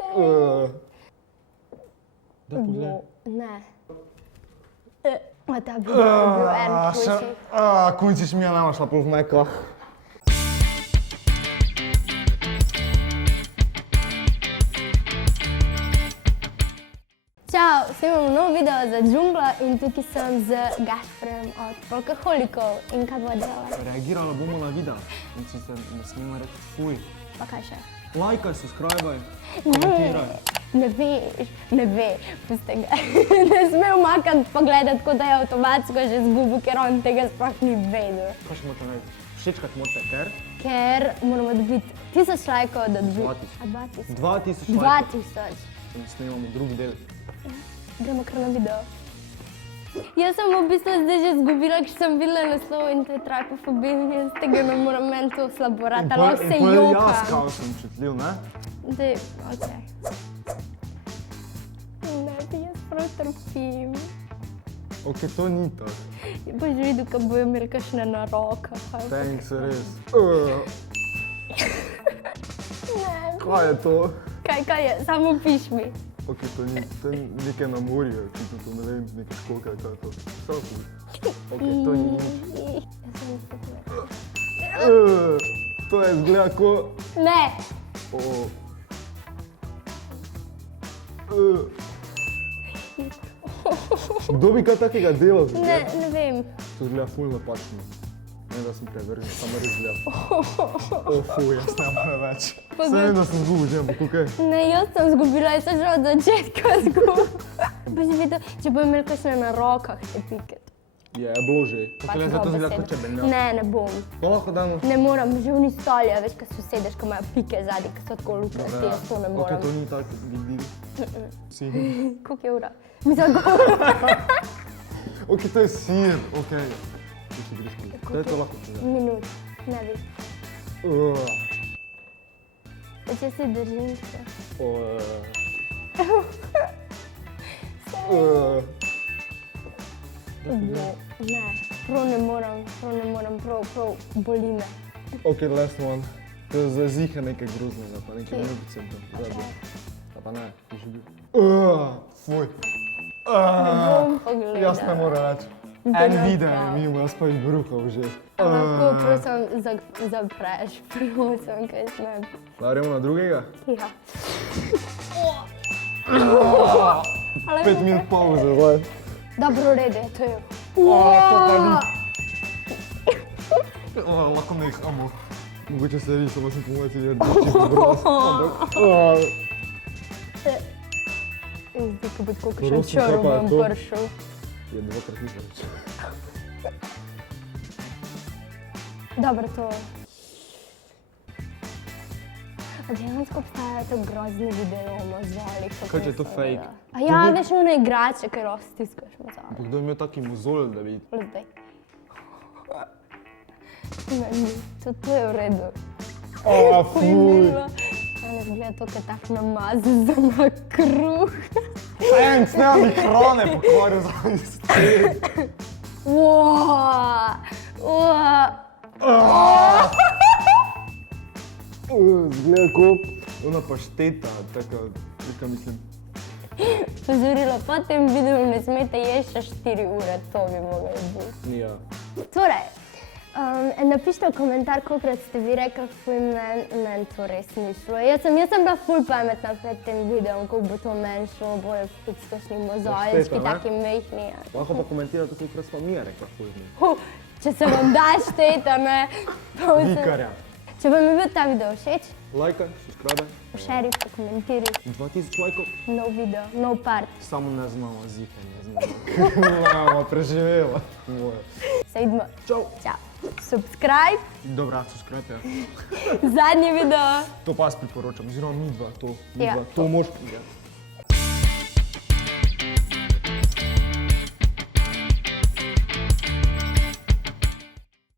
Da poglej. Ne. Ta bi bil en kujček. Kujčiš mi je nama šla pol v meko. Čau, snemam nov video za Džunglo in tukaj sem z Gašperjem od Folkaholikov. In kaj bo delala? Reagirala bomo na video. In sicer ne smemo reči fuj. Pa kaj še? Lajkaj, subscribaj, komentiraj. Ne veš, pusti ga. Ne sme umakati pogledati, kot da je avtomatsko že zgubil, ker on tega sploh ni vedel. Kaj še morate narediti? Všečkati morate, ker? Ker moramo dobiti 1000 lajkov, da dobiti... 2000. 2000. 2000 lajkov. 2000. In snemamo drugi del. Gremo kar na video. Jaz sem v bistvu zdaj že zgubila, ker sem videla naslov in to je tripofobija in jaz tega ne moram, meni to slabo rata, lahko se In jokam. jaz kao sem čutljiv, ne? Daj, okej. Ne, jaz prav trpim. Ok, to ni tako. Boš videl, ko bojo imeli kakšne na rokah. Thanks, res. Ne, Kaj je to? kaj je, samo piš mi. Ok, to ni neke na morju, ki to ne vem, neke školjke, kaj je to. Samo fuj. Ok, to ni nič. Jaz sem izpetila. To je zgleda ko... Ne, Kdo bi kaj takega delal? ne vem. To zgleda ful napačno. Ne, da sem prevrnil, samo res zgleda. Fuj, jaz ne morem več. Vse vem, da sem zgubil, že, ampak okej. Ne, jaz sem zgubila, jaz sem že od začetka zgubila. Boš videl, če bojo imeli kakšne na rokah te pike. Je bilo že. Ok, le zato zgleda kot čebelnjak. Ne bom. Pa lahko damo? Ne moram, že oni stolijo, veš, ko se usedeš, ko imajo pike zadnji, ko so tako lukasti, jaz to ne Ok, moram. to ni tak vidljiv. Si. Koliko je ura? Mislim, koliko? Ok, to je sir, ok. To je to lahko čebelnjak. Minut, ne bi. Če si držim se. Ne, prav ne moram, prav boli me. Ok, last one. To je za ziha nekaj groznega, pa nekaj ljubice. Pa ne, ti že bil. Fuj. Bom pogledala. Jaz ne morem več. En video je mimo, jaz pa jih bruhal že. Lahko prosim zapreš, prosim, kaj znam. Gremo na drugega? Ja. 5 minut pauze, zdaj. Dobro, rede, to je. To pa ni. Lahko nehamo. Mogoče se res, samo sem po mojem cilju čisto obraz. Zdaj, ko bi tako še Prosim, kaj črv pa je bom to? prišel. Je dvakrat nič več. Dobro, to. A dejansko obstajajo to grozni videi o mozolih. Kaj, če je to fake? A ja, veš, one igrače, ker stiskaš mozolje. Ampak kdo je imel taki mozolj, da bi... Zdaj. Meni, to je v redu. Fuj. Ne zgleda to, kaj tak namazan za moj kruh. Thanks, nema mi hrane pokvaril za isti. Zgleda ko ona pašteta, taka, mislim. Pozorilo, po tem videu ne smete jesti še 4 ure, to bi moglo biti. Ja. Torej, napišite v komentar, kolikrat ste vi rekli, fuj, meni to res ni šlo. Jaz sem bila ful pametna pred tem videom, koliko bo to meni šlo, bojo tudi s kakšni mozoljčki, taki mehni. Lahko pa komentirate, kolikrat smo mi rekla fuj. Če se vam daš teta, ne? Vikarja. Če vam je bil ta video všeč, Lajkaj, subscribe. šeri, komentiraj, 2000 lajkov. nov video, nov part. Samo ne znamo zihaj, ne znamo. Mama, preživela. Se vidimo. Čau. Čau. Subscribe, Dobra, subscribe, ja. zadnji video. To pa jaz priporočam, oziroma mi dva, to. Ja. To moš pogledati.